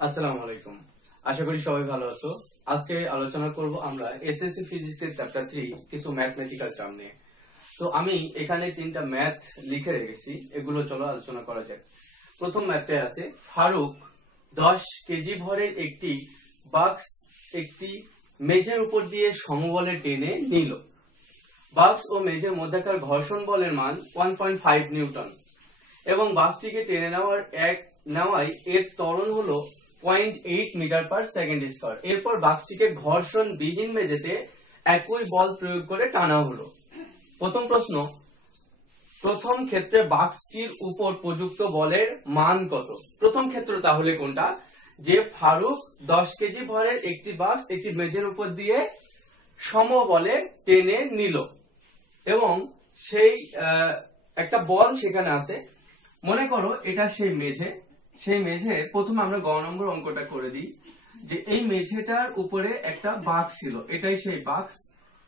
আসসালামু আলাইকুম। আশা করি সবাই ভালো আছো। আজকে আলোচনা করব আমরা এসএসসি ফিজিক্সের চ্যাপ্টার 3 কিছু ম্যাথমেটিক্যাল টার্ম নিয়ে। তো আমি এখানে তিনটা ম্যাথ লিখে রেখেছি, এগুলো চলো আলোচনা করা যাক। প্রথম ম্যাথটা আছে ফারুক 10 কেজি ভরের একটি বাক্স একটি মেজের উপর দিয়ে সমবলে টেনে নিল। বাক্স ও মেজের মধ্যকার ঘর্ষণ বলের মান 1.5 নিউটন এবং বাক্সটিকে টেনে নেওয়ায় এর ত্বরণ হলো 0.8 মিটার পার সেকেন্ড স্কয়ার। এরপর বাক্সটিকে ঘর্ষণ বিহীন মেঝেতে একই বল প্রয়োগ করে টানা হলো। প্রথম প্রশ্ন, প্রথম ক্ষেত্রে বাক্সটির উপর প্রযুক্ত বলের মান কত? প্রথম ক্ষেত্র তাহলে কোনটা? যে ফারুক 10 কেজি ভরের একটি বাক্স একটি মেঝের উপর দিয়ে সমবলে টেনে নিল এবং সেই একটা বল সেখানে আছে। মনে করো এটা সেই মেঝে প্রথমে আমরা গ নম্বর অঙ্কটা করে দিই যে এই মেঝেটার উপরে একটা বাক্স ছিল, এটাই সেই বাক্স।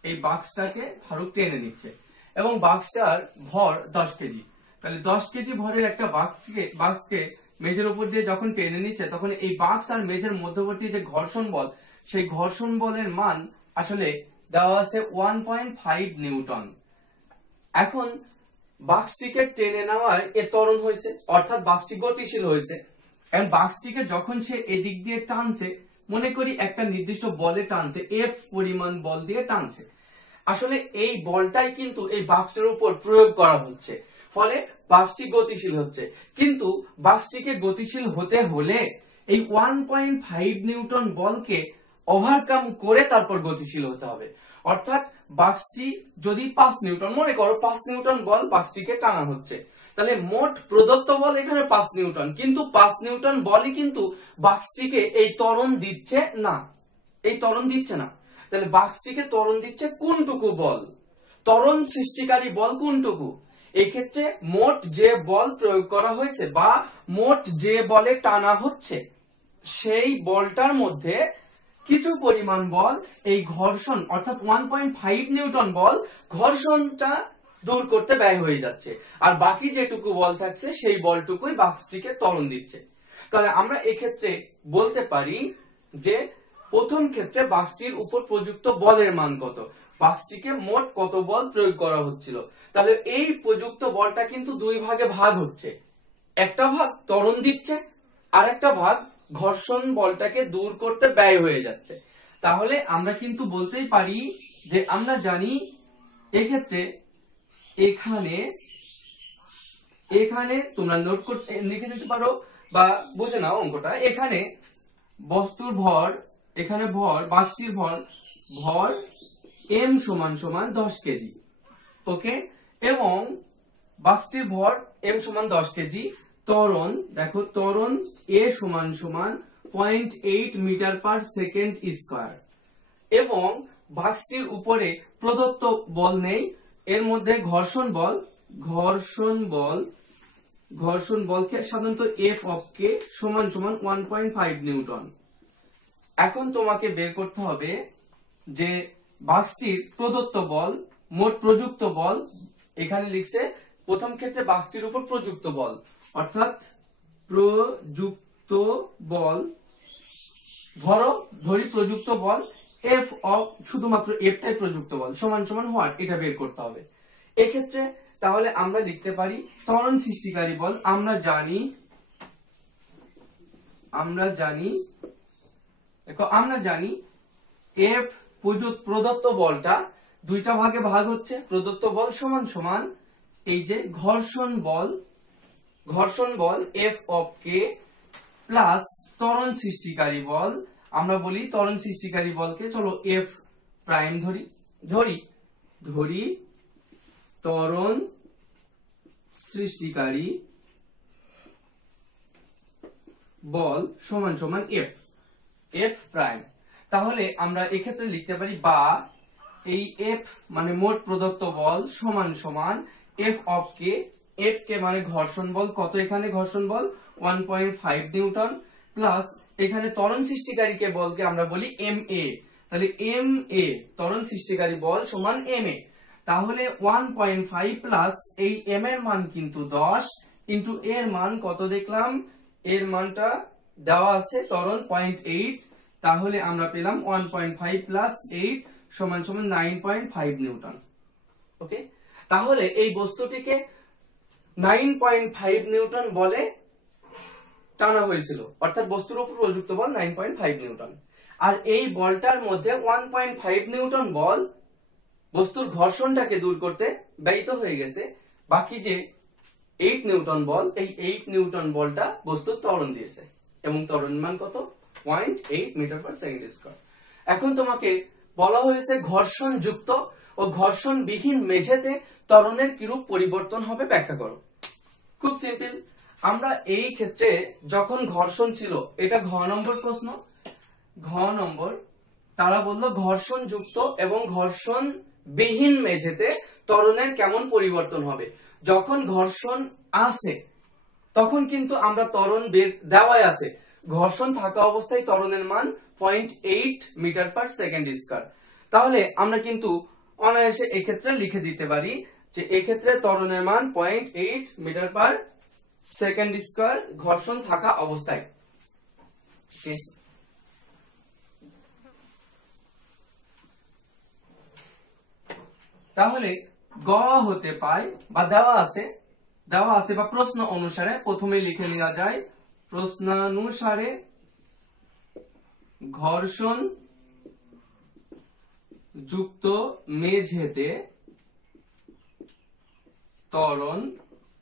এই বাক্সটাকে ফারুক টেনে নিচ্ছে এবং বাক্সটার ভর 10 কেজি। তাহলে 10 কেজি ভরের একটা বাক্সকে মেঝের উপর দিয়ে যখন টেনে নিচ্ছে তখন এই বাক্স আর মেঝের মধ্যবর্তী যে ঘর্ষণ বল, সেই ঘর্ষণ বলের মান আসলে দেওয়া আছে 1.5 নিউটন। এখন বাক্সটিকে টেনে নেওয়ার এ ত্বরণ হয়েছে, অর্থাৎ বাক্সটি গতিশীল হয়েছে এবং বাক্সটিকে যখন সে এদিক দিয়ে টানছে, মনে করি একটা নির্দিষ্ট বলে টানছে, এফ পরিমাণ বল দিয়ে টানছে। আসলে এই বলটাই কিন্তু এই বাক্সের উপর প্রয়োগ করা হচ্ছে, ফলে বাক্সটি গতিশীল হচ্ছে। কিন্তু বাক্সটিকে গতিশীল হতে হলে এই 1.5 নিউটন বলকে ওভারকাম করে তারপর গতিশীল হতে হবে। অর্থাৎ বাক্সটি যদি 5 নিউটন, মনে করো 5 নিউটন বল বাক্সটিকে টানা হচ্ছে, তাহলে মোট প্রদত্ত বল এখানে 5 নিউটন, কিন্তু 5 নিউটন বলই কিন্তু বাক্সটিকে এই ত্বরণ দিচ্ছে না, তাহলে বাক্সটিকে ত্বরণ দিচ্ছে কোনটুকু বল? ত্বরণ সৃষ্টিকারী বল কোনটুকু? এই ক্ষেত্রে মোট যে বল প্রয়োগ করা হয়েছে বা মোট যে বলে টানা হচ্ছে সেই বলটার মধ্যে কিছু পরিমাণ বল এই ঘর্ষণ অর্থাৎ 1.5 নিউটন বল ঘর্ষণটা দূর করতে ব্যয় হয়ে যাচ্ছে, আর বাকি যেটুকু বল থাকছে সেই বলটুকুই বাক্সটিকে ত্বরণ দিচ্ছে। তাহলে আমরা এক্ষেত্রে বলতে পারি যে প্রথম ক্ষেত্রে বাক্সটির উপর প্রযুক্ত বলের মান কত, বাক্সটিকে মোট কত বল প্রয়োগ করা হচ্ছিল। তাহলে এই প্রযুক্ত বলটা কিন্তু দুই ভাগে ভাগ হচ্ছে, একটা ভাগ ত্বরণ দিচ্ছে আর একটা ভাগ ঘর্ষণ বলটাকে দূর করতে ব্যয় হয়ে যাচ্ছে। তাহলে আমরা কিন্তু বলতেই পারি যে আমরা জানি এক্ষেত্রে এখানে তোমরা নোট করতে লিখে নিতে পারো বা বুঝে নাও অঙ্কটা। এখানে বস্তুর ভর, এখানে ভর বাক্সটির ভর m সমান 10 কেজি, ওকে, এবং বাক্সটির ভর m সমান 10 কেজি। ত্বরণ দেখো, ত্বরণ a সমান 0.8 মিটার পার সেকেন্ড স্কয়ার এবং বাক্সটির উপরে প্রদত্ত বল নেই, এর মধ্যে ঘর্ষণ বলকে সাধারণত f অফ k সমান 1.5 নিউটন। এখন তোমাকে বের করতে হবে যে বাক্সটির প্রদত্ত বল, মোট প্রযুক্ত বল। এখানে লিখছে প্রথম ক্ষেত্রে বাক্সটির উপর প্রযুক্ত বল, অর্থাৎ প্রযুক্ত বল, ধরি প্রযুক্ত বল এফ অফ, শুধুমাত্র এফটাই প্রযুক্ত বল, সমান হোয়াট, এটা বের করতে হবে। এক্ষেত্রে তাহলে আমরা লিখতে পারি ত্বরণ সৃষ্টিকারী বল। আমরা জানি এফ প্রদত্ত বলটা দুইটা ভাগে ভাগ হচ্ছে, প্রদত্ত বল সমান এই যে ঘর্ষণ বল এফ অফ কে প্লাস ত্বরণ সৃষ্টিকারী বল। আমরা বলি ত্বরণ সৃষ্টিকারী বলকে, চলো এফ প্রাইম ধরি ত্বরণ সৃষ্টিকারী বল সমান এফ প্রাইম। তাহলে আমরা এক্ষেত্রে লিখতে পারি বা এই এফ মানে মোট প্রদত্ত বল সমান এফ অফ কে, এফ কে মানে ঘর্ষণ বল, কত এখানে ঘর্ষণ বল 1.5 নিউটন, প্লাস এখানে ত্বরণ সৃষ্টিকারী বলকে আমরা বলি এম এ। তাহলে এম এ ত্বরণ সৃষ্টিকারী বল সমান এম এ। তাহলে 1.5 প্লাস এই এম এর মান কিন্তু 10 ইন্টু এর মান কত দেখলাম, এর মানটা দেওয়া আছে ত্বরণ 0.8, তাহলে আমরা পেলাম 1.5 প্লাস 8 সমান সমান 9.5 নিউটন। ওকে, তাহলে এই বস্তুটিকে 9.5 নিউটন বলে টানা হয়েছিল, অর্থাৎ বস্তুর উপর প্রযুক্ত বল 9.5 নিউটন। আর এই বলটার মধ্যে 1.5 নিউটন বল বস্তুর ঘর্ষণটাকে দূর করতে ব্যয়িত হয়ে গেছে। বাকি যে 8 নিউটন বল, এই 8 নিউটন বলটা বস্তুর ত্বরণ দিয়েছে এবং ত্বরণের মান কত? 0.8 মিটার পার সেকেন্ড স্কয়ার। এখন তোমাকে বলা হয়েছে ঘর্ষণ যুক্ত ও ঘর্ষণ বিহীন মেঝেতে ত্বরণের কিরূপ পরিবর্তন হবে ব্যাখ্যা করো। খুব সিম্পল, আমরা এই ক্ষেত্রে যখন ঘর্ষণ ছিল, এটা ঘ নম্বর প্রশ্ন, ঘ নম্বর, তারা বলল ঘর্ষণ যুক্ত এবং ঘর্ষণ বিহীন মেঝেতে ত্বরণের কেমন পরিবর্তন হবে। যখন ঘর্ষণ আছে তখন কিন্তু আমরা ত্বরণ দেওয়াই আছে, ঘর্ষণ থাকা অবস্থায় ত্বরণের মান 0.8 মিটার পার সেকেন্ড স্কয়ার। তাহলে আমরা কিন্তু অনায়াসে এক্ষেত্রে লিখে দিতে পারি যে এক্ষেত্রে ত্বরণের মান 0.8 মিটার পার সেকেন্ড স্কয়ার ঘর্ষণ থাকা অবস্থায়। তাহলে গ হতে পায় বা দেওয়া আছে বা প্রশ্ন অনুসারে প্রথমে লিখে নেওয়া যায়, প্রশ্নানুসারে ঘর্ষণ যুক্ত মেঝেতে ত্বরণ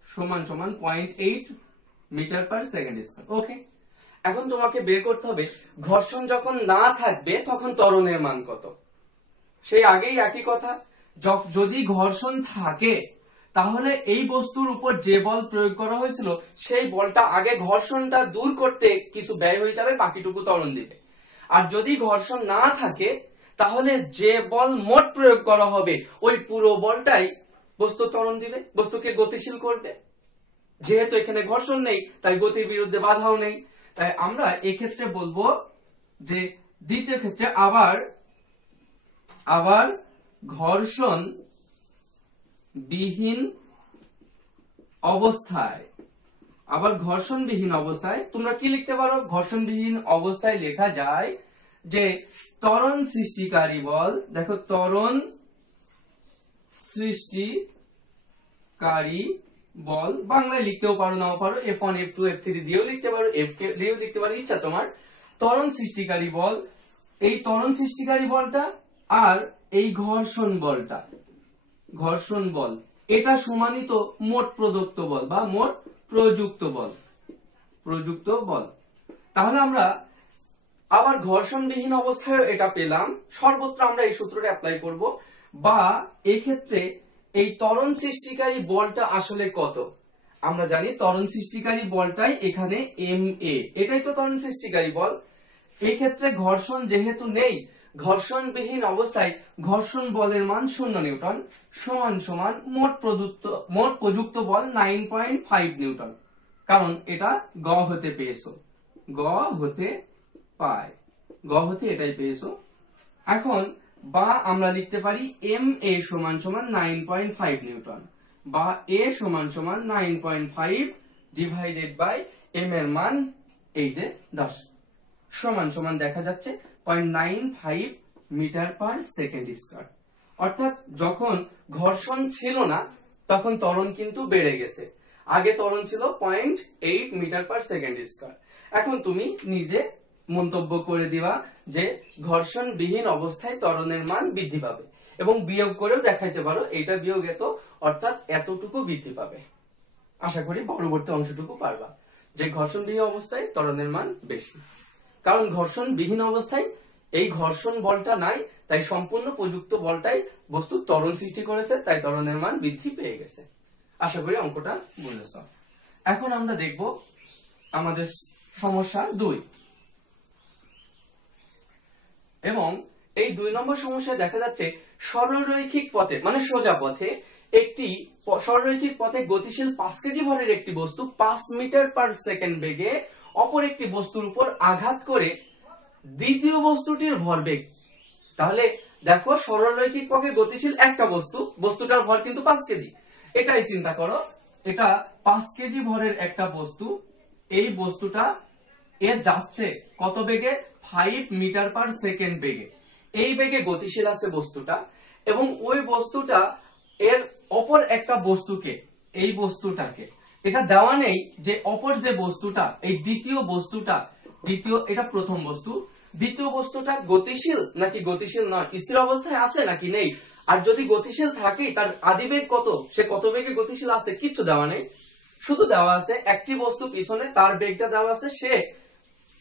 সমান সমান 0.8 মিটার পার সেকেন্ড স্কয়ার। ওকে, এখন তোমাকে বের করতে হবে ঘর্ষণ যখন না থাকবে তখন ত্বরণের মান কত। সেই আগেই একই কথা, যদি ঘর্ষণ থাকে তাহলে এই বস্তুর উপর যে বল প্রয়োগ করা হয়েছিল সেই বলটা আগে ঘর্ষণটা দূর করতে কিছু ব্যয় হয়ে যাবে, বাকিটুকু ত্বরণ দিবে। আর যদি ঘর্ষণ না থাকে তাহলে যে বল মোট প্রয়োগ করা হবে ওই পুরো বলটাই বস্তু ত্বরণ দিবে, বস্তুকে গতিশীল করবে। যেহেতু এখানে ঘর্ষণ নেই তাই গতির বিরুদ্ধে বাধাও নেই, তাই আমরা এক্ষেত্রে বলবো যে দ্বিতীয় ক্ষেত্রে আবার ঘর্ষণ বিহীন অবস্থায়, তোমরা কি লিখতে পারো? ঘর্ষণবিহীন অবস্থায় লেখা যায় যে ত্বরণ সৃষ্টিকারী বল, দেখো ত্বরণ সৃষ্টিকারী বল বাংলায় লিখতেও পারো, নাও পারো, F1 F2 F3 দিয়েও লিখতে পারো, F দিয়েও লিখতে পারো, ইচ্ছা তোমার। ত্বরণ সৃষ্টিকারী বল, এই ত্বরণ সৃষ্টিকারী বলটা আর এই ঘর্ষণ বল এটা সমানিত মোট প্রদত্ত বল বা মোট প্রযুক্ত বল। তাহলে আমরা আবার ঘর্ষণবিহীন অবস্থায় এটা পেলাম, সর্বত্র আমরা এই সূত্রটা অ্যাপ্লাই করব। বা এক্ষেত্রে এই ত্বরণ সৃষ্টিকারী বলটা আসলে কত? আমরা জানি ত্বরণ সৃষ্টিকারী বলটাই এখানে MA, এটাই তো ত্বরণ সৃষ্টিকারী বল। এই ক্ষেত্রে ঘর্ষণ যেহেতু নেই, ঘর্ষণবিহীন অবস্থায় ঘর্ষণ বলের মান 0 নিউটন সমান সমান মোট প্রযুক্ত বল 9.5 নিউটন, কারণ এটা গ হতে পেয়েছো, এটাই পেয়েছো। এখন বা আমরা লিখতে পারি MA সমান সমান 9.5 নিউটন বা A সমান সমান 9.5 ডিভাইডেড বাই M এর মান এই যে 10 সমান সমান দেখা যাচ্ছে 0.95 মিটার পার সেকেন্ড স্কয়ার। অর্থাৎ যখন ঘর্ষণ ছিল না তখন ত্বরণ কিন্তু বেড়ে গেছে, আগে ত্বরণ ছিল 0.8 মিটার পার সেকেন্ড স্কয়ার। এখন তুমি নিজে মন্তব্য করে দিবা যে ঘর্ষণ বিহীন অবস্থায় ত্বরণের মান বৃদ্ধি পাবে এবং বিয়োগ করেও দেখাইতে পারো এটা বিয়োগ এত, অর্থাৎ এতটুকু বৃদ্ধি পাবে। আশা করি পরবর্তী অংশটুকু পারবা যে ঘর্ষণ বিহীন অবস্থায় ত্বরণের মান বেশি, কারণ ঘর্ষণ বিহীন অবস্থায় এই ঘর্ষণ বলটা নাই, তাই সম্পূর্ণ প্রযুক্ত বলটাই বস্তুর ত্বরণ সৃষ্টি করেছে, তাই ত্বরণের মান বৃদ্ধি পেয়ে গেছে। আশা করি অঙ্কটা বুঝেছ। এখন আমরা দেখব আমাদের সমস্যা 2 এবং এই 2 নম্বর সমস্যায় দেখা যাচ্ছে সরলরৈখিক পথে মানে সোজা পথে একটি সরলরৈখিক পথে গতিশীল 5 কেজি ভরের একটি বস্তু 5 মিটার পার সেকেন্ড বেগে অপর একটি বস্তুর উপর আঘাত করে দ্বিতীয় বস্তুটির ভরবেগ। তাহলে দেখো সরলরৈখিক পথে গতিশীল একটা বস্তুটার ভর কিন্তু 5 কেজি। এটাই চিন্তা করো, এটা 5 কেজি ভরের একটা বস্তু, এই বস্তুটা এ যাচ্ছে কত বেগে? 5 মিটার পার সেকেন্ড বেগে। এই বেগে গতিশীল আছে বস্তুটা, এবং ওই বস্তুটা এর অপর একটা বস্তুকে, এই বস্তুটাকে, এটা দেওয়া নেই যে অপর যে বস্তুটা, এই দ্বিতীয় বস্তুটা, এটা প্রথম বস্তু, দ্বিতীয় বস্তুটা গতিশীল নাকি গতিশীল নয়, স্থির অবস্থায় আছে নাকি নেই, আর যদি গতিশীল থাকে তার আদিবেগ কত, সে কত বেগে গতিশীল আছে, কিচ্ছু দেওয়া নেই। শুধু দেওয়া আছে একটি বস্তু পিছনে, তার বেগটা দেওয়া আছে, সে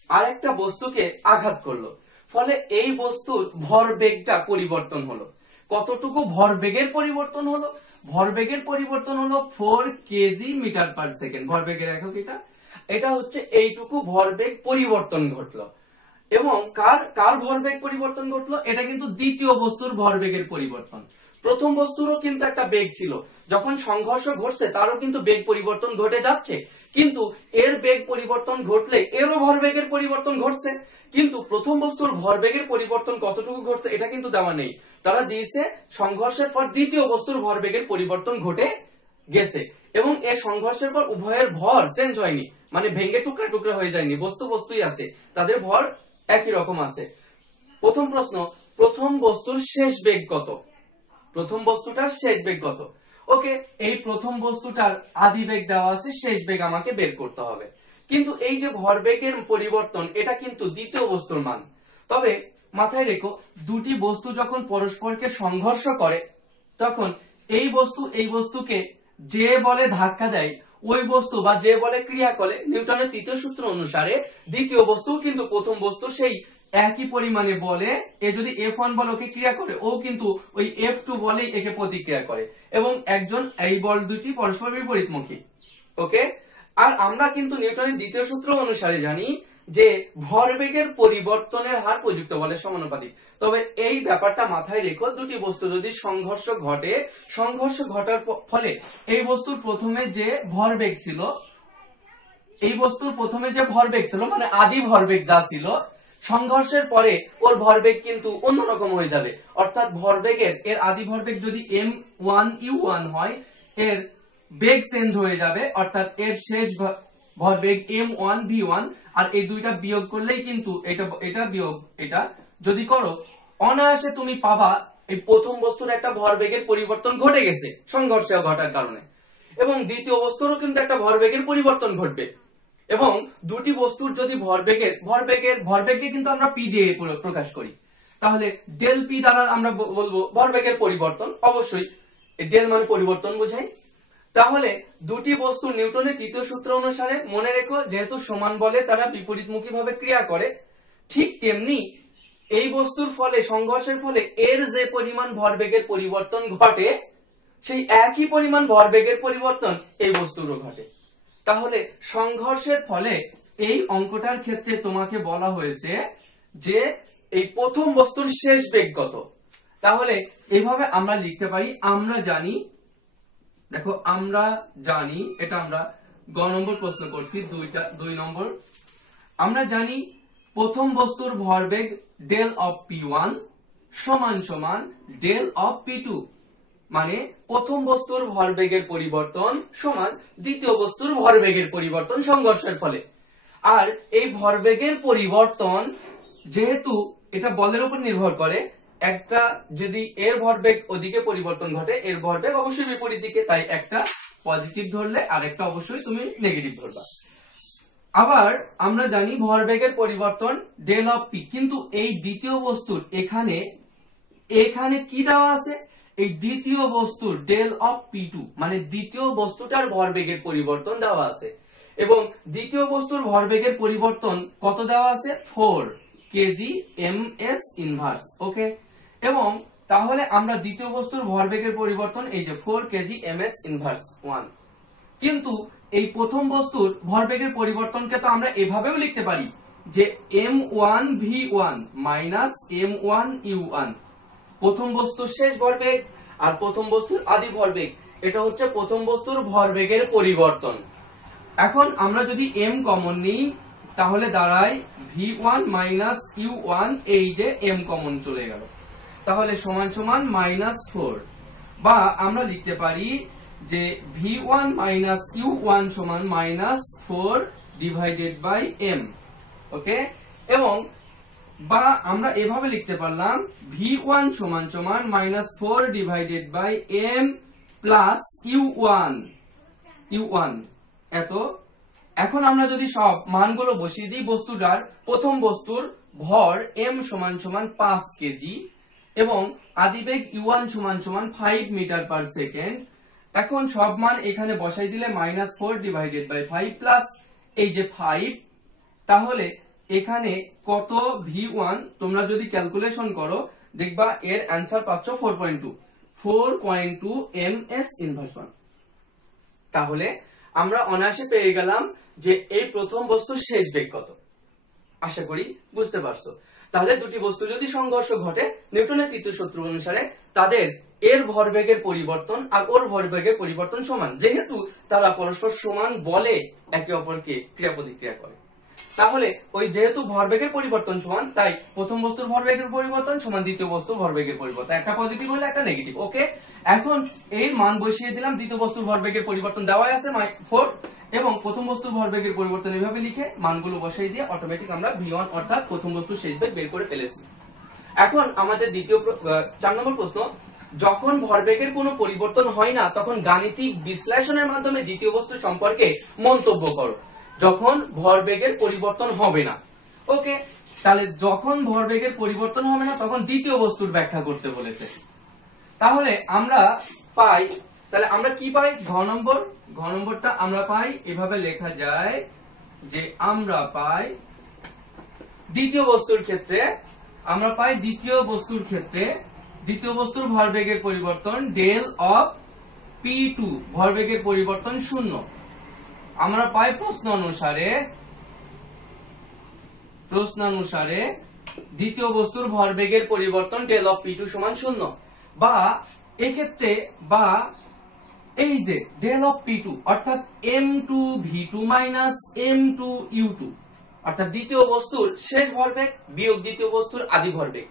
আরেকটা বস্তুকে আঘাত করলো, ফলে এই বস্তুর ভরবেগটা পরিবর্তন হলো। কতটুকু ভরবেগের পরিবর্তন হলো? ভরবেগের পরিবর্তন হলো 4 কেজি মিটার পার সেকেন্ড। ভরবেগের একক এটা হচ্ছে এইটুকু ভরবেগ পরিবর্তন ঘটলো। এবং কার ভরবেগ পরিবর্তন ঘটলো? এটা কিন্তু দ্বিতীয় বস্তুর ভরবেগের পরিবর্তন। প্রথম বস্তুরও কিন্তু একটা বেগ ছিল, যখন সংঘর্ষ ঘটছে তারও কিন্তু বেগ পরিবর্তন ঘটে যাচ্ছে, কিন্তু এর বেগ পরিবর্তন ঘটলে এরও ভরবেগের পরিবর্তন ঘটছে, কিন্তু প্রথম বস্তুর ভরবেগের পরিবর্তন কতটুকু ঘটছে এটা কিন্তু দেওয়া নেই। তারা দিয়েছে সংঘর্ষের পর দ্বিতীয় বস্তুর ভরবেগের পরিবর্তন ঘটে গেছে, এবং এই সংঘর্ষের পর উভয়ের ভর চেঞ্জ হয়নি, মানে ভেঙে টুকরা টুকরা হয়ে যায়নি, বস্তুই আছে, তাদের ভর একই রকম আছে। প্রথম প্রশ্ন, প্রথম বস্তুর শেষ বেগ কত? প্রথম বস্তুটার শেষ বেগ কত? ওকে, এই প্রথম বস্তুটার আদি বেগ দেওয়া আছে, শেষ বেগ আমাকে বের করতে হবে। কিন্তু এই যে ভরবেগের পরিবর্তন, এটা কিন্তু দ্বিতীয় বস্তুর মান। তবে মাথায় রেখো, দুটি বস্তু যখন পরস্পরকে সংঘর্ষ করে, তখন এই বস্তুকে যে বলে ধাক্কা দেয়, ওই বস্তু বা যে বলে ক্রিয়া করে, নিউটনের তৃতীয় সূত্র অনুসারে দ্বিতীয় বস্তু কিন্তু প্রথম বস্তু সেই একই পরিমাণে বলে, এ যদি F1 বল ওকে ক্রিয়া করে, ও কিন্তু ওই F2 বলেই একে প্রতিক্রিয়া করে, এবং এই বল দুটি পরস্পর বিপরীতমুখী। ওকে, আর আমরা কিন্তু নিউটনের দ্বিতীয় সূত্র অনুসারে জানি যে ভরবেগের পরিবর্তনের হার প্রযুক্ত বলের সমানুপাতিক। তবে এই ব্যাপারটা মাথায় রেখো, দুটি বস্তু যদি সংঘর্ষ ঘটে, সংঘর্ষ ঘটার ফলে এই বস্তুর প্রথমে যে ভরবেগ ছিল, মানে আদি ভরবেগ যা ছিল, সংঘর্ষের পরে ওর ভরবেগ কিন্তু অন্যরকম হয়ে যাবে। অর্থাৎ এর আদি ভরবেগ যদি m1u1 হয়, এর বেগ চেঞ্জ হয়ে যাবে, অর্থাৎ এর শেষ ভরবেগ m1v1, আর এই দুইটা বিয়োগ করলেই কিন্তু এটা বিয়োগ এটা যদি করো, অনায়াসে তুমি পাবা এই প্রথম বস্তুর একটা ভরবেগের পরিবর্তন ঘটে গেছে সংঘর্ষ ঘটার কারণে, এবং দ্বিতীয় বস্তুরও কিন্তু একটা ভরবেগের পরিবর্তন ঘটবে। এবং দুটি বস্তুর যদি ভরবেগকে কিন্তু আমরা পি দিয়ে প্রকাশ করি, তাহলে ডেল পি দ্বারা আমরা বলবো ভরবেগের পরিবর্তন। অবশ্যই ডেল মানে পরিবর্তন বোঝায়। তাহলে দুটি বস্তু নিউটনের তৃতীয় সূত্র অনুসারে, মনে রেখো, যেহেতু সমান বলে তারা বিপরীতমুখী ভাবে ক্রিয়া করে, ঠিক তেমনি এই বস্তুর ফলে, সংঘর্ষের ফলে এর যে পরিমাণ ভরবেগের পরিবর্তন ঘটে, সেই একই পরিমাণ ভরবেগের পরিবর্তন এই বস্তুরও ঘটে। তাহলে সংঘর্ষের ফলে এই অঙ্কটার ক্ষেত্রে তোমাকে বলা হয়েছে যে এই প্রথম বস্তুর শেষ বেগ কত। তাহলে এভাবে আমরা লিখতে পারি, আমরা জানি, দেখো আমরা জানি, এটা আমরা গ নম্বর প্রশ্ন করছি, 2 নম্বর, আমরা জানি প্রথম বস্তুর ভরবেগ ডেল অফ P1 সমান সমান ডেল অফ P2, মানে প্রথম বস্তুর ভরবেগের পরিবর্তন সমান দ্বিতীয় বস্তুর ভরবেগের পরিবর্তন সংঘর্ষের ফলে। আর এই ভরবেগের পরিবর্তন যেহেতু এটা বলের উপর নির্ভর করে, একটা যদি এর ভরবেগ ওদিকে পরিবর্তন ঘটে, এর ভরবেগ অবশ্যই বিপরীত দিকে, তাই একটা পজিটিভ ধরলে আরেকটা অবশ্যই তুমি নেগেটিভ ধরবা। আবার আমরা জানি ভরবেগের পরিবর্তন ডেল অফ পি, কিন্তু এই দ্বিতীয় বস্তুর এখানে কি দেওয়া আছে? এই দ্বিতীয় বস্তুর ডেল অফ P2, মানে দ্বিতীয় বস্তুটার ভরবেগের পরিবর্তন দেওয়া আছে, এবং দ্বিতীয় বস্তুর ভরবেগের পরিবর্তন কত দেওয়া আছে? 4 কেজি ms ইনভার্স। ওকে, এবং তাহলে আমরা দ্বিতীয় বস্তুর ভরবেগের পরিবর্তন এই যে 4 কেজি ms ইনভার্স 1, কিন্তু এই প্রথম বস্তুর ভরবেগের পরিবর্তনকে তো আমরা এভাবেও লিখতে পারি যে m1v1 মাইনাস m1u1, প্রথম বস্তুর শেষ ভরবেগ আর প্রথম বস্তুর আদি ভরবেগ, এটা হচ্ছে প্রথম বস্তুর ভরবেগের পরিবর্তন। এখন আমরা যদি m কমন নিই, তাহলে দাঁড়ায় v1 মাইনাস u1, এই যে m কমন চলে গেল, তাহলে সমান সমান -4, বা আমরা লিখতে পারি যে v1 মাইনাস u1 সমান -4 ডিভাইডেড বাই m, ওকে, এবং বা আমরা এভাবে লিখতে পারলাম v1 সমান সমান -4 divided by m plus u1 এত। এখন আমরা যদি সব মানগুলো বসিয়ে দিই, বস্তুটার প্রথম বস্তুর ভর m সমান সমান 5 কেজি এবং আদিবেগ u1 সমান সমান 5 মিটার পার সেকেন্ড। এখন সব মান এখানে বসাই দিলে -4 ডিভাইডেড বাই 5 প্লাস এই যে 5, তাহলে এখানে কত v1 তোমরা যদি ক্যালকুলেশন করো দেখবা এর অ্যান্সার পাচ্ছ 4.2 ms ইনভার্স 1। তাহলে আমরা অনায়াসে পেয়ে গেলাম যে এই প্রথম বস্তুর শেষ বেগ কত। আশা করি বুঝতে পারছো। তাহলে দুটি বস্তু যদি সংঘর্ষ ঘটে নিউটনের তৃতীয় সূত্র অনুসারে তাদের এর ভরবেগের পরিবর্তন আর ওর ভরবেগের পরিবর্তন সমান, যেহেতু তারা পরস্পর সমান বলে একে অপরকে ক্রিয়া প্রতিক্রিয়া করে। তাহলে ওই যেহেতু ভরবেগের পরিবর্তন সমান, তাই প্রথম বস্তুর ভরবেগের পরিবর্তন সমান দ্বিতীয় বস্তুর ভরবেগের পরিবর্তন, একটা পজিটিভ হলে একটা নেগেটিভ। ওকে, এখন এই মান বসিয়ে দিলাম। দ্বিতীয় বস্তুর ভরবেগের পরিবর্তন দেওয়া আছে 4 এবং প্রথম বস্তুর ভরবেগের পরিবর্তন এভাবে লিখে মানগুলো বসিয়ে দিয়ে অটোমেটিক আমরা v1 অর্থাৎ প্রথম বস্তুর শেষ বেগ বের করে ফেলেছি। এখন আমাদের দ্বিতীয় 4 নম্বর প্রশ্ন, যখন ভরবেগের কোনো পরিবর্তন হয় না তখন গাণিতিক বিশ্লেষণের মাধ্যমে দ্বিতীয় বস্তু সম্পর্কে মন্তব্য করো। যখন ভরবেগের পরিবর্তন হবে না, ওকে, তাহলে যখন ভরবেগের পরিবর্তন হবে না তখন দ্বিতীয় বস্তুর ব্যাখ্যা করতে বলেছে। তাহলে আমরা পাই, তাহলে আমরা কি পাই, ঘ নম্বরটা আমরা পাই এভাবে লেখা যায় যে আমরা পাই দ্বিতীয় বস্তুর ক্ষেত্রে দ্বিতীয় বস্তুর ভরবেগের পরিবর্তন ডেল অফ p2, ভরবেগের পরিবর্তন 0। আমরা পাই প্রশ্ন অনুসারে দ্বিতীয় বস্তুর ভরবেগের পরিবর্তন ডেল অফ p2 সমান 0, বা এক্ষেত্রে বা এই যে ডেল অফ p2 অর্থাৎ m2v2 মাইনাস m2u2, অর্থাৎ দ্বিতীয় বস্তুর শেষ ভরবেগ বিয়োগ দ্বিতীয় বস্তুর আদি ভরবেগ,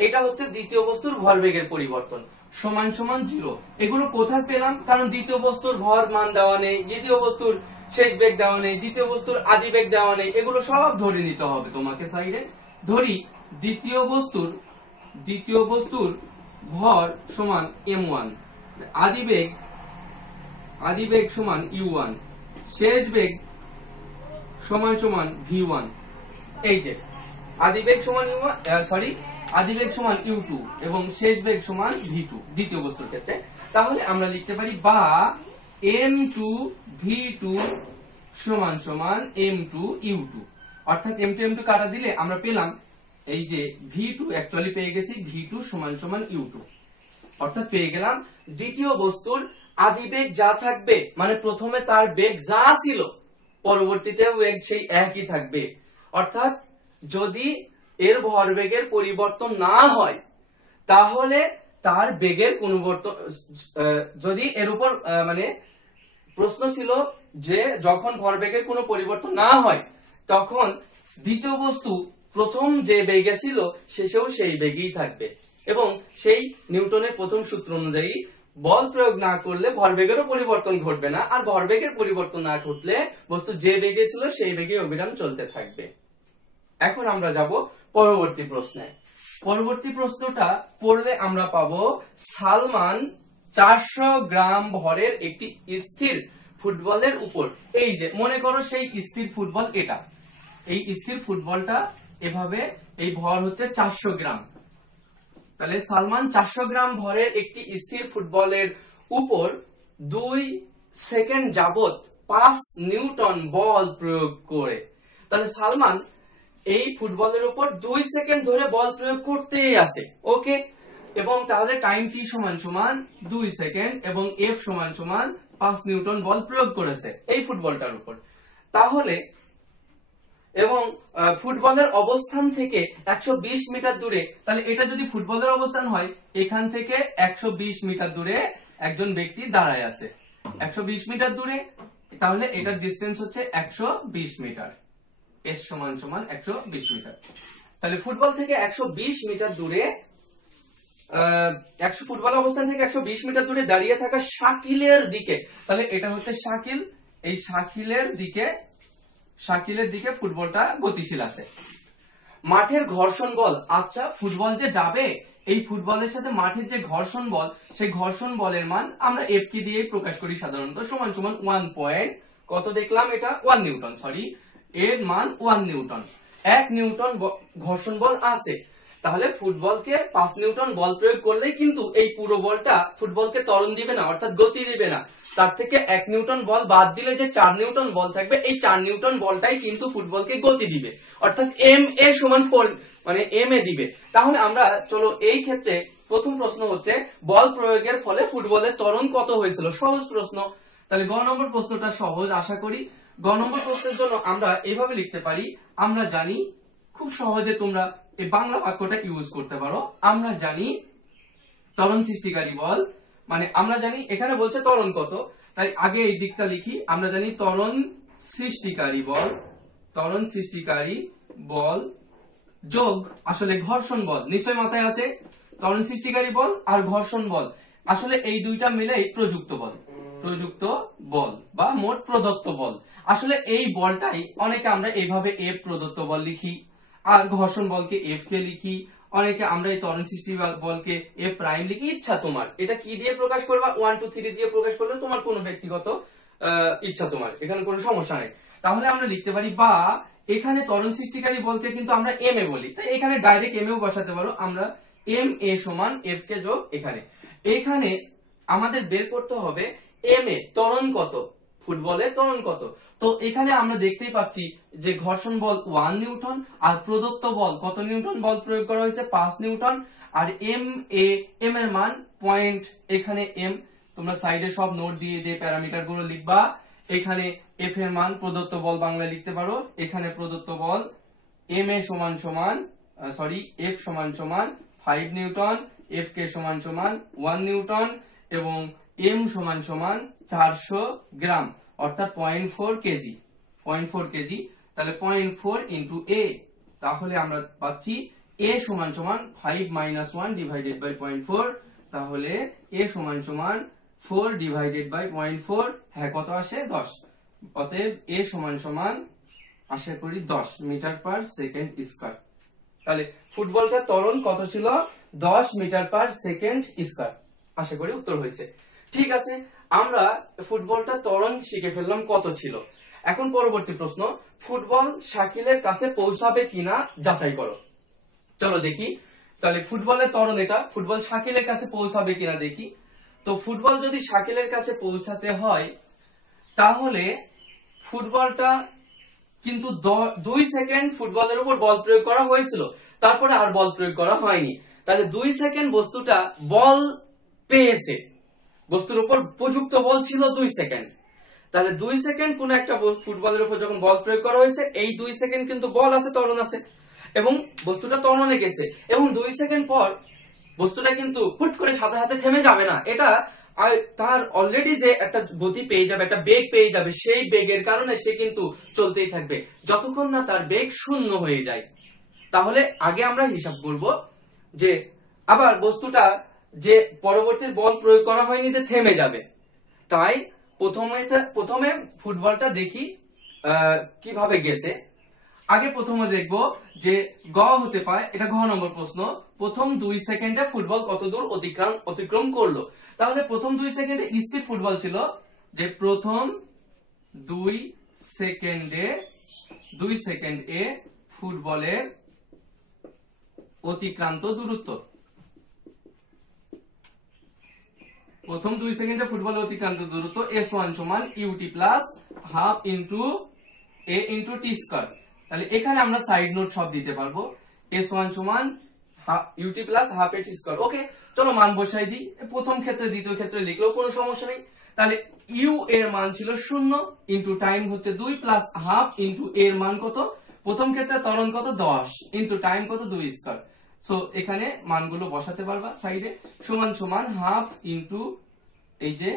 এটা হচ্ছে দ্বিতীয় বস্তুর ভরবেগের পরিবর্তন সমান সমান 0। এগুলো কোথায় পেলাম, কারণ দ্বিতীয় বস্তুর ভর মান দেওয়া নেই, দ্বিতীয় বস্তুর শেষ বেগ দেওয়া নেই, দ্বিতীয় বস্তুর আদি বেগ দেওয়া নেই, এগুলো সব ধরে নিতে হবে তোমাকে সাইডে। ধরি দ্বিতীয় বস্তুর ভর সমান m1, আদি বেগ সমান u1, শেষ বেগ সমান সমান v1। এই যে আদি বেগ সমান u2 এবং শেষ বেগ সমান v2 দ্বিতীয় বস্তুর ক্ষেত্রে। তাহলে আমরা লিখতে পারি বা m2v2 সমান সমান m2u2, অর্থাৎ m2 কাটা দিলে আমরা পেলাম এই যে v2, অ্যাকচুয়ালি পেয়ে গেছি v2 সমান সমান u2, অর্থাৎ পেয়ে গেলাম দ্বিতীয় বস্তুর আদি বেগ যা থাকবে, মানে প্রথমে তার বেগ যা ছিল পরবর্তীতে বেগ সেই একই থাকবে। অর্থাৎ যদি এর ভরবেগের পরিবর্তন না হয় তাহলে তার বেগের পরিবর্তন, যদি এর উপর মানে প্রশ্ন ছিল যে যখন ভরবেগের কোনো পরিবর্তন না হয় তখন দ্বিতীয় বস্তু প্রথম যে বেগে ছিল শেষেও সেই বেগেই থাকবে, এবং সেই নিউটনের প্রথম সূত্র অনুযায়ী বল প্রয়োগ না করলে ভরবেগেরও পরিবর্তন ঘটবে না, আর ভরবেগের পরিবর্তন না ঘটলে বস্তু যে বেগে ছিল সেই বেগে অবিরাম চলতে থাকবে। এখন আমরা যাব পরবর্তী প্রশ্নে। পরবর্তী প্রশ্নটা পড়লে আমরা পাবো সালমান 400 গ্রাম ভরের একটি স্থির ফুটবলের উপর, এই যে মনে করো সেই স্থির ফুটবল, এটা এই স্থির ফুটবলটা এভাবে, এই ভর হচ্ছে 400 গ্রাম। তাহলে সালমান 400 গ্রাম ভরের একটি স্থির ফুটবলের উপর 2 সেকেন্ড যাবত 5 নিউটন বল প্রয়োগ করে। তাহলে সালমান এই ফুটবলের উপর 2 সেকেন্ড ধরে বল প্রয়োগ করতেই আছে, ওকে, এবং তাহলে টাইম টি সমান সমান 2 সেকেন্ড এবং এফ সমান সমান 5 নিউটন বল প্রয়োগ করেছে এই ফুটবলটার উপর। তাহলে এবং ফুটবলের অবস্থান থেকে 120 মিটার দূরে, তাহলে এটা যদি ফুটবলের অবস্থান হয় এখান থেকে 120 মিটার দূরে একজন ব্যক্তি দাঁড়ায় আছে, 120 মিটার দূরে, তাহলে এটার ডিসটেন্স হচ্ছে 120 মিটার, এস সমান সমান 120 মিটার। তাহলে ফুটবল থেকে 120 মিটার দূরে, ফুটবল অবস্থান থেকে 120 মিটার দূরে দাঁড়িয়ে থাকা শাকিলের দিকে, তাহলে এটা হচ্ছে শাকিল, এই শাকিলের দিকে শাকিলের দিকে ফুটবলটা গতিশীল আছে। মাঠের ঘর্ষণ বল, আচ্ছা ফুটবল যে যাবে এই ফুটবলের সাথে মাঠের যে ঘর্ষণ বল, সেই ঘর্ষণ বলের মান আমরা এফ কে দিয়ে প্রকাশ করি সাধারণত, সমান সমান 1 পয়েন্ট কত দেখলাম, এটা 1 নিউটন, সরি এর মান 1 নিউটন। 1 নিউটন ঘর্ষণ বল আছে, তাহলে ফুটবলকে 5 নিউটন বল প্রয়োগ করলেই কিন্তু এই পুরো বলটা ফুটবলকে ত্বরণ দিবে না, অর্থাৎ গতি দিবে না। তার থেকে 1 নিউটন বল বাদ দিলে যে 4 নিউটন বল থাকবে, এই 4 নিউটন বলটাই কিন্তু ফুটবলকে গতি দিবে, অর্থাৎ এম এ সমান 4 মানে এম এ দিবে। তাহলে আমরা চলো এই ক্ষেত্রে প্রথম প্রশ্ন হচ্ছে বল প্রয়োগের ফলে ফুটবলের ত্বরণ কত হয়েছিল, সহজ প্রশ্ন। তাহলে গ নম্বর প্রশ্নটা সহজ আশা করি। গ নম্বর প্রশ্নের জন্য আমরা এভাবে লিখতে পারি, আমরা জানি, খুব সহজে তোমরা এই বাংলা বাক্যটা ইউজ করতে পারো। আমরা জানি ত্বরণ সৃষ্টিকারী বল, মানে আমরা জানি এখানে বলছে ত্বরণ কত, তাই আগে এই দিকটা লিখি। আমরা জানি ত্বরণ সৃষ্টিকারী বল, ত্বরণ সৃষ্টিকারী বল যোগ আসলে ঘর্ষণ বল, নিশ্চয় মাথায় আছে ত্বরণ সৃষ্টিকারী বল আর ঘর্ষণ বল, আসলে এই দুইটা মিলেই প্রযুক্ত বল, প্রযুক্ত বল বা মোট প্রদত্ত বল। আসলে এই বলটাই অনেকে আমরা এইভাবে এফ প্রদত্ত বল লিখি, আর ঘর্ষণ বলকে এফ কে লিখি, অনেকে আমরা এই ত্বরণ সৃষ্টি বলকে এফ প্রাইম লিখি। ইচ্ছা তোমার, এটা কি দিয়ে প্রকাশ করবা, 1 2 3 দিয়ে প্রকাশ করলে তোমার কোনো ব্যক্তিগত ইচ্ছা, তোমার এখানে কোনো সমস্যা নেই। তাহলে আমরা লিখতে পারি, বা এখানে ত্বরণ সৃষ্টিকারী বলকে কিন্তু আমরা এম এ বলি, তাই এখানে ডাইরেক্ট এম এও বসাতে পারো। আমরা এম এ সমান এফ কে যোগ এখানে আমাদের বের করতে হবে এম এ ত্বরণ কত, ফুটবলের ত্বরণ কত। তো এখানে আমরা দেখতেই পাচ্ছি যে ঘর্ষণ বল 1 নিউটন আর প্রদত্ত বল কত নিউটন বল প্রয়োগ করা হয়েছে, 5 নিউটন। আর এম এর মান পয়েন্ট, এখানে এম তোমরা সাইডে সব নোট দিয়ে দিয়ে প্যারামিটার গুলো লিখবা। এখানে এফ এর মান প্রদত্ত বল বাংলা লিখতে পারো, এখানে প্রদত্ত বল এম এ সমান সমান এফ সমান সমান 5 নিউটন, এফ কে সমান সমান 1 নিউটন এবং এম সমান সমান 400 গ্রাম অর্থাৎ 0.4 কেজি, 0.4 কেজি। তাহলে 0.4 ইন্টু এ, তাহলে আমরা পাচ্ছি এ সমান সমান 5 মাইনাস 1 ডিভাইডেড বাই 0.4, তাহলে এ সমান সমান 4 ডিভাইডেড বাই 0.4, হ্যাঁ কত আসে 10। অতএব এ সমান সমান আশা করি 10 মিটার পার সেকেন্ড স্কয়ার। তাহলে ফুটবলটার ত্বরণ কত ছিল, 10 মিটার পার সেকেন্ড স্কয়ার। আশা করি উত্তর হয়েছে। ঠিক আছে, আমরা ফুটবলটা ত্বরণ শিখে ফেললাম কত ছিল। এখন পরবর্তী প্রশ্ন, ফুটবল শাকিলের কাছে পৌঁছাবে কিনা যাচাই করো। চলো দেখি, তাহলে ফুটবলের ত্বরণ এটা, ফুটবল শাকিলের কাছে পৌঁছাবে কিনা দেখি। তো ফুটবল যদি শাকিলের কাছে পৌঁছাতে হয় তাহলে ফুটবলটা কিন্তু 2 সেকেন্ড ফুটবলের উপর বল প্রয়োগ করা হয়েছিল, তারপরে আর বল প্রয়োগ করা হয়নি। তাহলে 2 সেকেন্ড বস্তুটা বল পেয়েছে, বস্তুর উপর প্রযুক্ত বল ছিল 2 সেকেন্ড। তাহলে 2 সেকেন্ড কোন একটা ফুটবলের উপর যখন বল প্রয়োগ করা হয়েছে, এই 2 সেকেন্ড কিন্তু বল আছে, ত্বরণ আছে এবং বস্তুটা ত্বরণে গেছে, এবং 2 সেকেন্ড পর বস্তুটা কিন্তু হুট করে সাথে সাথে থেমে যাবে না, এটা তার অলরেডি যে একটা গতি পেয়ে যাবে, একটা বেগ পেয়ে যাবে, সেই বেগের কারণে সে কিন্তু চলতেই থাকবে যতক্ষণ না তার বেগ শূন্য হয়ে যায়। তাহলে আগে আমরা হিসাব করব যে আবার বস্তুটা যে পরবর্তী বল প্রয়োগ করা হয়নি যে থেমে যাবে, তাই প্রথমে ফুটবলটা দেখি কিভাবে গেছে। আগে প্রথমে দেখবো যে গ হতে পায়, এটা ঘ নম্বর প্রশ্ন, প্রথম 2 সেকেন্ডে ফুটবল কত দূর অতিক্রম করলো। তাহলে প্রথম 2 সেকেন্ডে স্পিড ফুটবল ছিল যে প্রথম 2 সেকেন্ডে ফুটবলের অতিক্রান্ত দূরত্ব, প্রথম 2 সেকেন্ডে ফুটবলের অতিক্রান্ত দূরত্ব s1 সমান ut plus half into a into T square. তাহলে এখানে আমরা সাইড নোট সব দিতে পারবো, s1 সমান ut plus half a t square. Okay, চলো মান বসাই দিই, প্রথম ক্ষেত্রে দ্বিতীয় ক্ষেত্রে লিখলেও কোনো সমস্যা নেই। তাহলে u এর মান ছিল 0 ইন্টু টাইম হচ্ছে 2 প্লাস হাফ ইন্টু a এর মান কত, প্রথম ক্ষেত্রে ত্বরণ কত 10 ইন্টু টাইম কত 2 স্কয়ার। সো এখানে মানগুলো বসাতে পারবা সাইডে, সমান সমান হাফ ইন্টু এই যে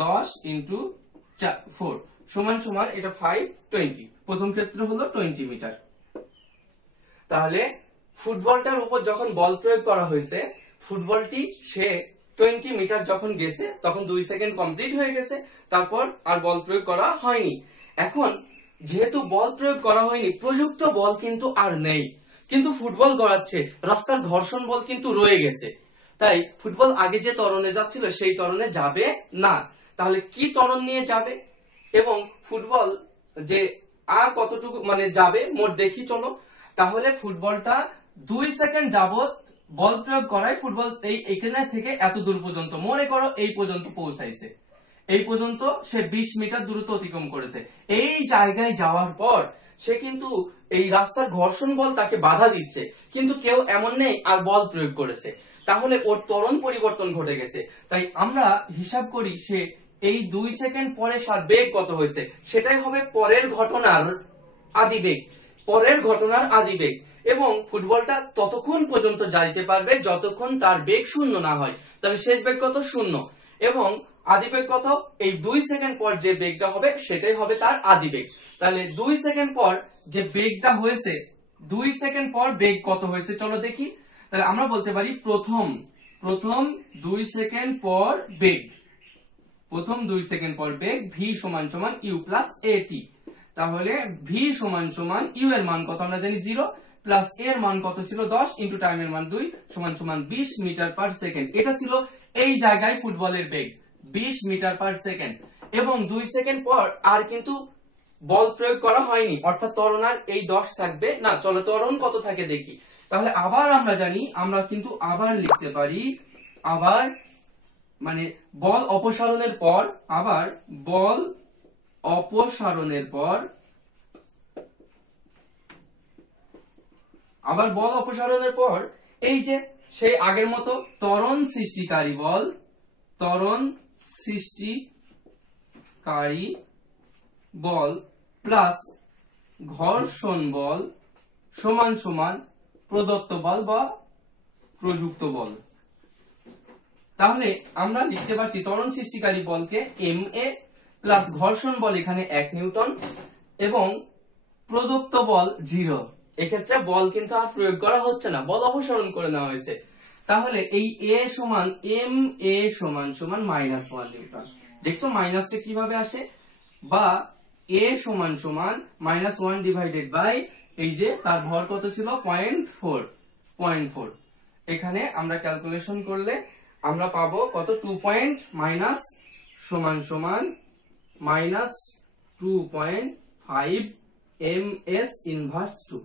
10 ইন্টু 4 সমান সমান এটা 520, প্রথম ক্ষেত্রে হলো 20 মিটার। তাহলে ফুটবলটার উপর যখন বল প্রয়োগ করা হয়েছে, ফুটবলটি সে 20 মিটার যখন গেছে তখন 2 সেকেন্ড কমপ্লিট হয়ে গেছে, তারপর আর বল প্রয়োগ করা হয়নি। এখন যেহেতু বল প্রয়োগ করা হয়নি, প্রযুক্ত বল কিন্তু আর নেই, কিন্তু ফুটবল গড়াচ্ছে, রাস্তার ঘর্ষণ বল কিন্তু রয়ে গেছে। তাই ফুটবল আগে যে ত্বরণে যাচ্ছিল সেই ত্বরণে যাবে না। তাহলে কি ত্বরণ নিয়ে যাবে এবং ফুটবল যে কতটুকু মানে যাবে মোট দেখি চলো। তাহলে ফুটবলটা 2 সেকেন্ড যাবত বল প্রয়োগ করায় ফুটবল এইখানে থেকে এত দূর পর্যন্ত, মনে করো এই পর্যন্ত পৌঁছাইছে, এই পর্যন্ত সে 20 মিটার দূরত্ব অতিক্রম করেছে। এই জায়গায় যাওয়ার পর সে কিন্তু এই রাস্তার ঘর্ষণ বল তাকে বাধা দিচ্ছে, কিন্তু কেউ এমন নেই আর বল প্রয়োগ করেছে, তাহলে ওর ত্বরণ পরিবর্তন ঘটে গেছে। তাই আমরা হিসাব করি সে এই 2 সেকেন্ড পরে তার বেগ কত হয়েছে, সেটাই হবে পরের ঘটনার আদিবেগ, পরের ঘটনার আদিবেগ। এবং ফুটবলটা ততক্ষণ পর্যন্ত যাইতে পারবে যতক্ষণ তার বেগ শূন্য না হয়। তাহলে শেষ বেগ কত? শূন্য। এবং আদিবেগ কত? এই 2 সেকেন্ড পর যে বেগটা হবে সেটাই হবে তার আদিবেগ। তাহলে 2 সেকেন্ড পর যে বেগটা হয়েছে, 2 সেকেন্ড পর বেগ কত হয়েছে চলো দেখি। তাহলে আমরা বলতে পারি প্রথম 2 সেকেন্ড পর বেগ, প্রথম 2 সেকেন্ড পর বেগ ভি সমান সমান ইউ প্লাস এটি। তাহলে ভি সমান সমান ইউ এর মান কত আমরা জানি 0, প্লাস এর মান কত ছিল 10 ইন্টু টাইমের মান 2 সমান সমান 20 মিটার পার সেকেন্ড। এটা ছিল এই জায়গায় ফুটবলের বেগ 20 মিটার পার সেকেন্ড। এবং 2 সেকেন্ড পর আর কিন্তু বল প্রয়োগ করা হয়নি, অর্থাৎ ত্বরণ আর এই 10 থাকবে না। চলো ত্বরণ কত থাকে দেখি। তাহলে আবার আমরা জানি, আমরা কিন্তু আবার লিখতে পারি, আবার মানে বল অপসারণের পর, আবার বল অপসারণের পর, আবার বল অপসারণের পর এই যে সেই আগের মতো ত্বরণ সৃষ্টিকারী বল, ত্বরণ সৃষ্টিকারী বল প্লাস ঘর্ষণ বল সমান সমান প্রদত্ত বল বা প্রযুক্ত বল। তাহলে আমরা লিখতে পারছি ত্বরণ সৃষ্টিকারী বলকে mA প্লাস ঘর্ষণ বল এখানে 1 নিউটন এবং প্রদত্ত বল 0। এক্ষেত্রে বল কিন্তু আর প্রয়োগ করা হচ্ছে না, বল অপসারণ করে নেওয়া হয়েছে। তাহলে এই a সমান mA সমান সমান -1 নিউটন। দেখছো মাইনাসটা কিভাবে আসে, বা a সমান সমান -1 ডিভাইডেড বাই এই যে তার ভর কত ছিল 0.4। এখানে আমরা ক্যালকুলেশন করলে আমরা পাবো কত 2 পয়েন্ট মাইনাস সমান সমান -2.5 ms ইনভার্স 2,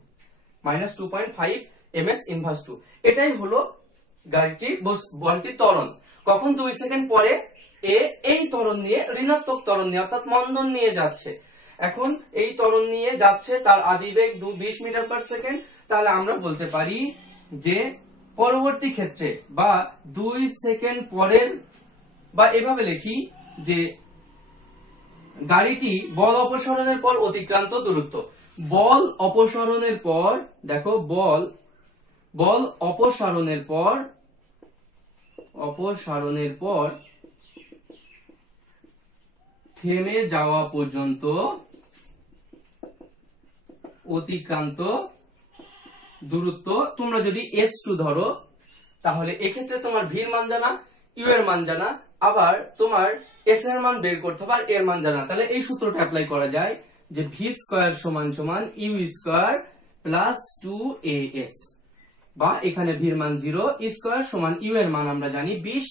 -2.5 ms ইনভার্স 2। এটাই হলো বলটির ত্বরণ। কখন 2 সেকেন্ড পরে এই ত্বরণ নিয়ে ঋণাত্মক ত্বরণ নিয়ে অর্থাৎ মন্দন নিয়ে যাচ্ছে। এখন এই ত্বরণ নিয়ে যাচ্ছে, তার আদিবেগ 20 মিটার পার সেকেন্ড। তাহলে আমরা বলতে পারি যে পরবর্তী ক্ষেত্রে বা 2 সেকেন্ড পরের, বা এভাবে লিখি যে গাড়িটি বল অপসারণের পর অতিক্রান্ত দূরত্ব, বল অপসারণের পর, দেখো বল অপসারণের পর থেমে যাওয়া পর্যন্ত অতিক্রান্ত দূরত্ব। তোমরা যদি S2 ধরো তাহলে এক্ষেত্রে তোমার ভির মান জানা, ইউ এর মান জানা, আবার তোমার এস এর মান বের করতে হবে আর এর মান জানা। তাহলে এই সূত্রটা অ্যাপ্লাই করা যায় যে ভি স্কয়ার সমান সমান ইউ স্কয়ার প্লাস 2as, বা এখানে ভির মান 0, স্কয়ার সমান ইউ এর মান আমরা জানি 20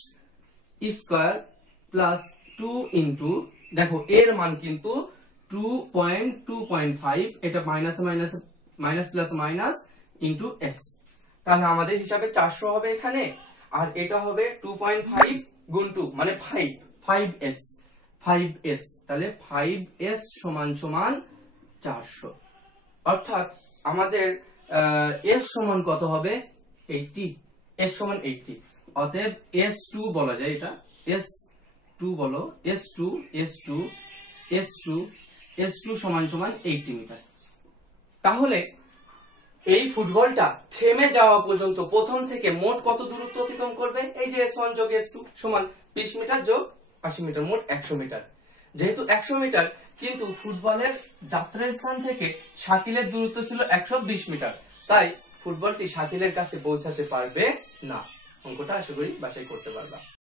স্কয়ার প্লাস 2 ইনটু, দেখো এর মান কিন্তু 2.5, এটা minus plus minus into s। তাহলে আমাদের হিসাবে 400 হবে এখানে, আর এটা হবে 2.5 গুণ 2 মানে 5s। তাহলে 5s সমান সমান 400, অর্থাৎ আমাদের s সমান কত হবে 80, s সমান 80। অতএব s2 বলা যায়, এটা s2 বলো, s2 সমান সমান 80 মিটার। তাহলে এই ফুটবলটা থেমে যাওয়া পর্যন্ত প্রথম থেকে মোট কত দূরত্ব অতিক্রম করবে, এই যে s1 যোগ s2 সমান 20 মিটার যোগ 80 মিটার, মোট 100 মিটার। যেহেতু 100 মিটার, কিন্তু ফুটবলের যাত্রাস্থান থেকে শাকিলের দূরত্ব ছিল 120 মিটার, তাই ফুটবলটি শাকিলের কাছে পৌঁছাতে পারবে না। অঙ্কটা আশা করি বাসায় করতে পারবা।